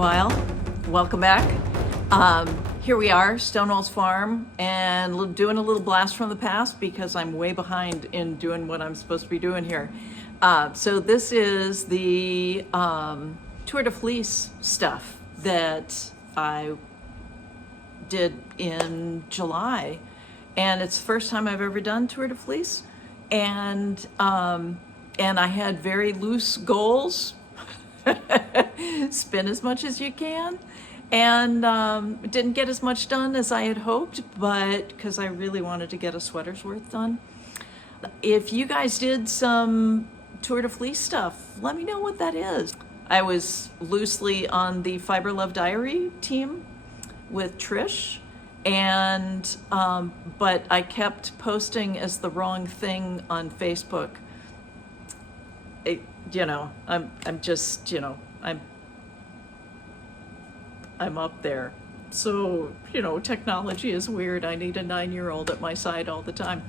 while. Welcome back. Here we are, Stonewall's Farm, and doing a little blast from the past because I'm way behind in doing what I'm supposed to be doing here. So this is the Tour de Fleece stuff that I did in July, and it's the first time I've ever done Tour de Fleece, and I had very loose goals. Spin as much as you can, and didn't get as much done as I had hoped, but because I really wanted to get a sweater's worth done. If you guys did some Tour de Fleece stuff, let me know what that is. I was loosely on the Fiber Love Diary team with Trish, and but I kept posting as the wrong thing on Facebook. I'm up there. So, technology is weird. I need a 9-year-old at my side all the time.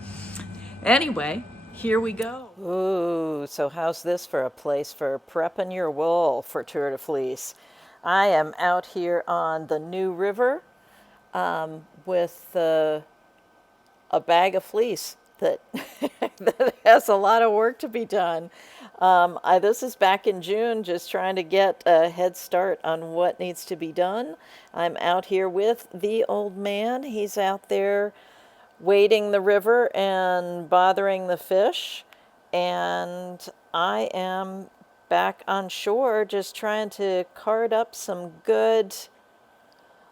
Anyway, here we go. Ooh, so how's this for a place for prepping your wool for Tour de Fleece? I am out here on the New River with a bag of fleece that that has a lot of work to be done. This is back in June, just trying to get a head start on what needs to be done. I'm out here with the old man. He's out there wading the river and bothering the fish. And I am back on shore just trying to card up some good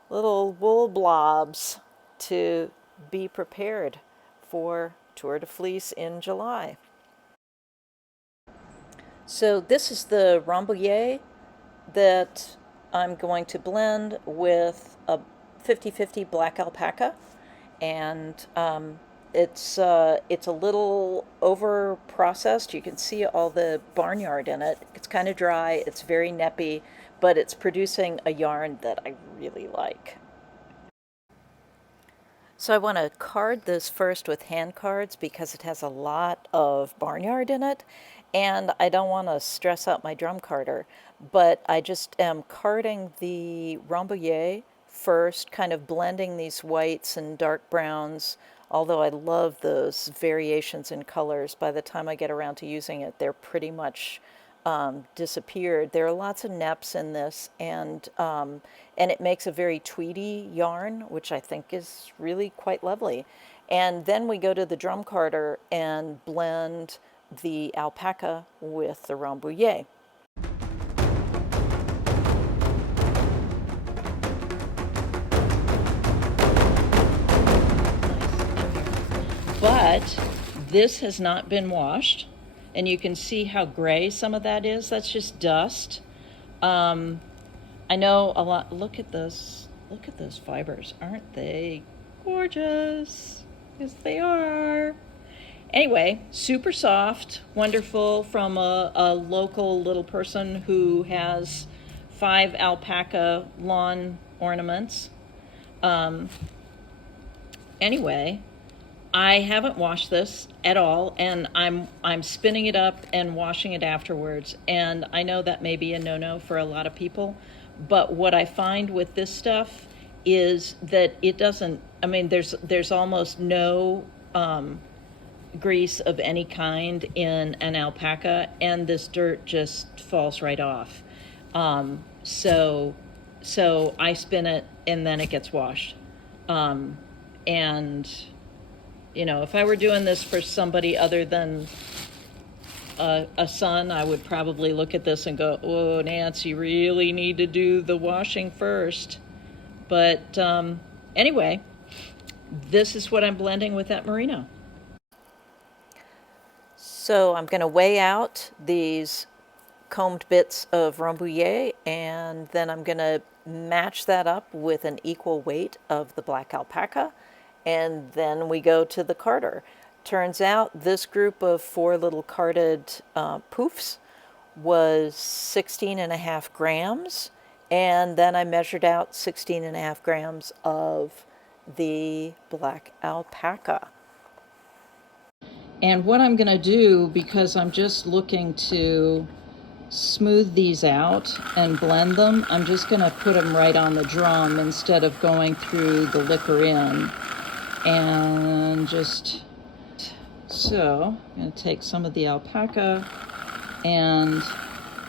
little wool blobs to be prepared for Tour de Fleece in July. So this is the Rambouillet that I'm going to blend with a 50-50 black alpaca, and it's a little over processed. You can see all the barnyard in it. It's kind of dry, it's very neppy, but it's producing a yarn that I really like. So I want to card this first with hand cards because it has a lot of barnyard in it, and I don't want to stress out my drum carder, but I just am carding the Rambouillet first, kind of blending these whites and dark browns. Although I love those variations in colors, by the time I get around to using it, they're pretty much disappeared. There are lots of neps in this, and it makes a very tweedy yarn, which I think is really quite lovely. And then we go to the drum carder and blend the alpaca with the Rambouillet. But this has not been washed, and you can see how gray some of that is. That's just dust. I know a lot. Look at those fibers. Aren't they gorgeous? Yes, they are. Anyway, super soft, wonderful, from a local little person who has 5 alpaca lawn ornaments. Anyway, I haven't washed this at all, and I'm spinning it up and washing it afterwards. And I know that may be a no-no for a lot of people, but what I find with this stuff is that it doesn't. I mean, there's almost no grease of any kind in an alpaca, and this dirt just falls right off. So I spin it and then it gets washed. And if I were doing this for somebody other than a son, I would probably look at this and go, "Oh, Nancy, you really need to do the washing first." But anyway, this is what I'm blending with that merino. So I'm going to weigh out these combed bits of Rambouillet, and then I'm going to match that up with an equal weight of the black alpaca, and then we go to the carder. Turns out this group of 4 little carded poofs was 16.5 grams, and then I measured out 16.5 grams of the black alpaca. And what I'm going to do, because I'm just looking to smooth these out and blend them, I'm just going to put them right on the drum instead of going through the liquor in. And just, so I'm going to take some of the alpaca, and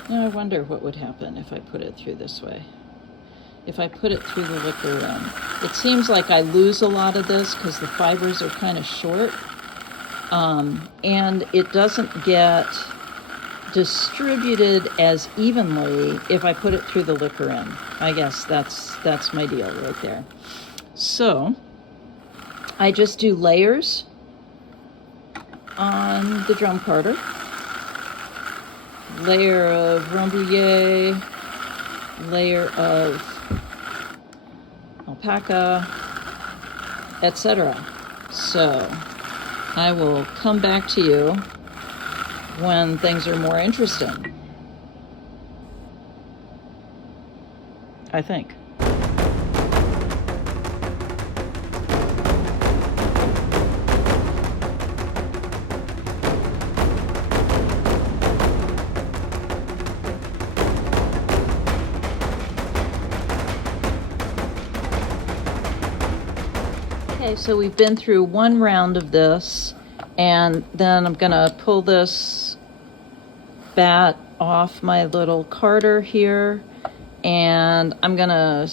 I wonder what would happen if I put it through this way. If I put it through the liquor in. It seems like I lose a lot of this because the fibers are kind of short. And it doesn't get distributed as evenly if I put it through the liquor in. I guess that's my deal right there. So I just do layers on the drum carder. Layer of Rambouillet, layer of alpaca, etc. So I will come back to you when things are more interesting, I think. Okay, so we've been through one round of this, and then I'm gonna pull this bat off my little carder here, and I'm gonna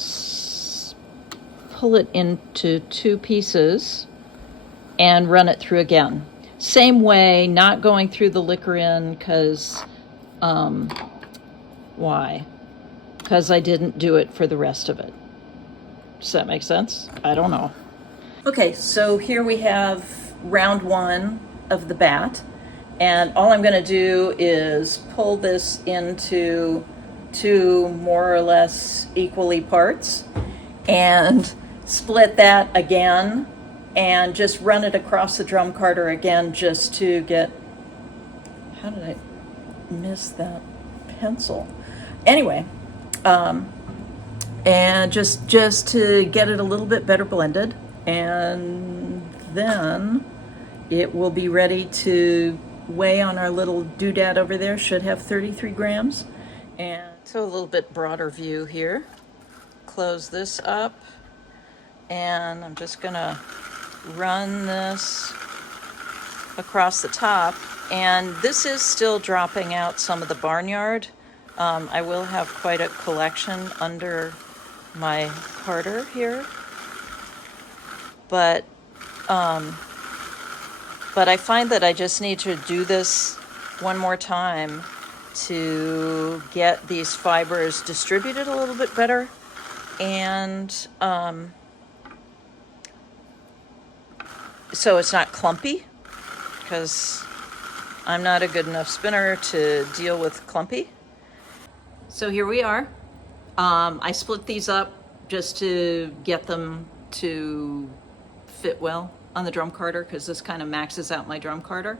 pull it into two pieces and run it through again. Same way, not going through the liquor in, because, why? Because I didn't do it for the rest of it. Does that make sense? I don't know. Okay, so here we have round one of the bat, and all I'm going to do is pull this into two more or less equally parts and split that again and just run it across the drum carder again just to get, how did I miss that pencil? Anyway, and just to get it a little bit better blended, and then it will be ready to weigh on our little doodad over there. Should have 33 grams. And so a little bit broader view here. Close this up, and I'm just gonna run this across the top, and this is still dropping out some of the barnyard. I will have quite a collection under my carder here, but I find that I just need to do this one more time to get these fibers distributed a little bit better, and so it's not clumpy, because I'm not a good enough spinner to deal with clumpy. So here we are. I split these up just to get them to fit well on the drum carder, because this kind of maxes out my drum carder.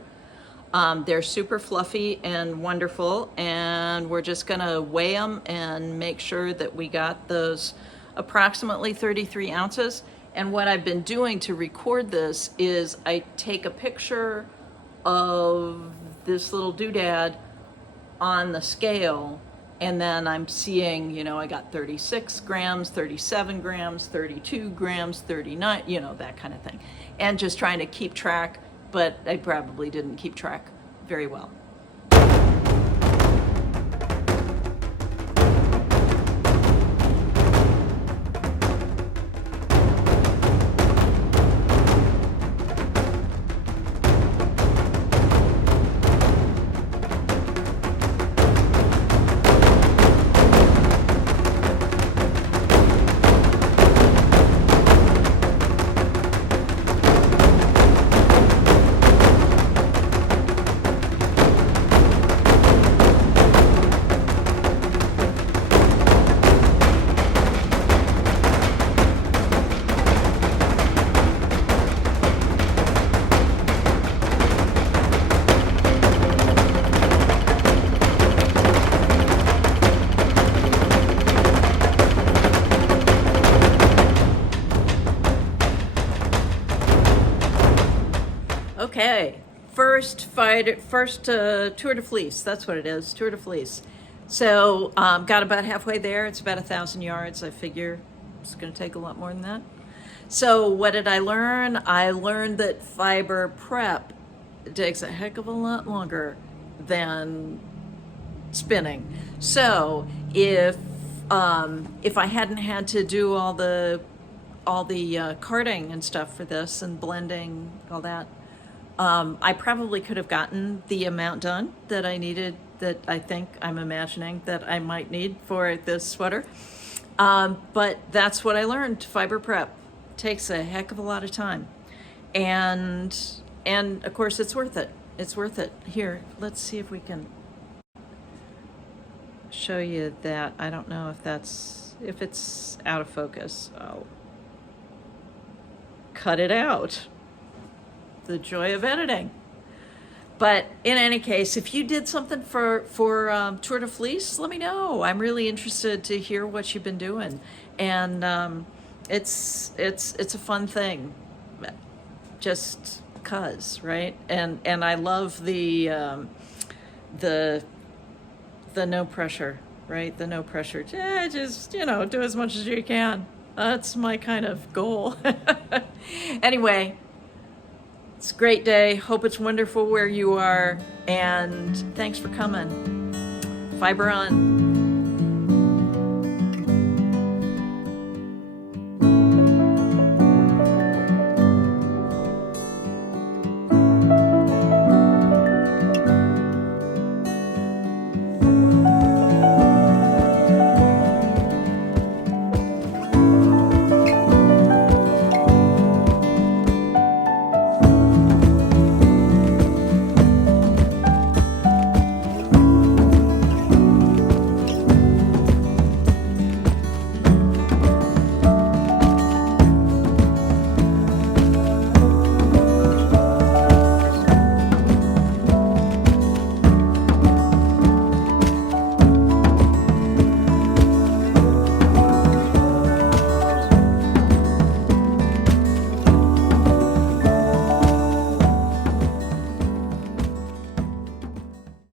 They're super fluffy and wonderful, and we're just gonna weigh them and make sure that we got those approximately 33 ounces. And what I've been doing to record this is I take a picture of this little doodad on the scale, and then I'm seeing, I got 36 grams, 37 grams, 32 grams, 39, that kind of thing. And just trying to keep track, but I probably didn't keep track very well. Okay, first Tour de Fleece. That's what it is, Tour de Fleece. So got about halfway there. It's about 1,000 yards. I figure it's going to take a lot more than that. So what did I learn? I learned that fiber prep takes a heck of a lot longer than spinning. So if I hadn't had to do all the carding and stuff for this and blending all that, I probably could have gotten the amount done that I needed, that I'm imagining that I might need for this sweater. But that's what I learned. Fiber prep takes a heck of a lot of time, and of course it's worth it. It's worth it. Here, let's see if we can show you that. I don't know if it's out of focus. I'll cut it out. The joy of editing. But in any case, if you did something for Tour de Fleece, let me know. I'm really interested to hear what you've been doing, and it's a fun thing, just cause, right? And I love the no pressure, right? The no pressure. Just do as much as you can. That's my kind of goal. Anyway. It's a great day. Hope it's wonderful where you are. And thanks for coming. Fiber on.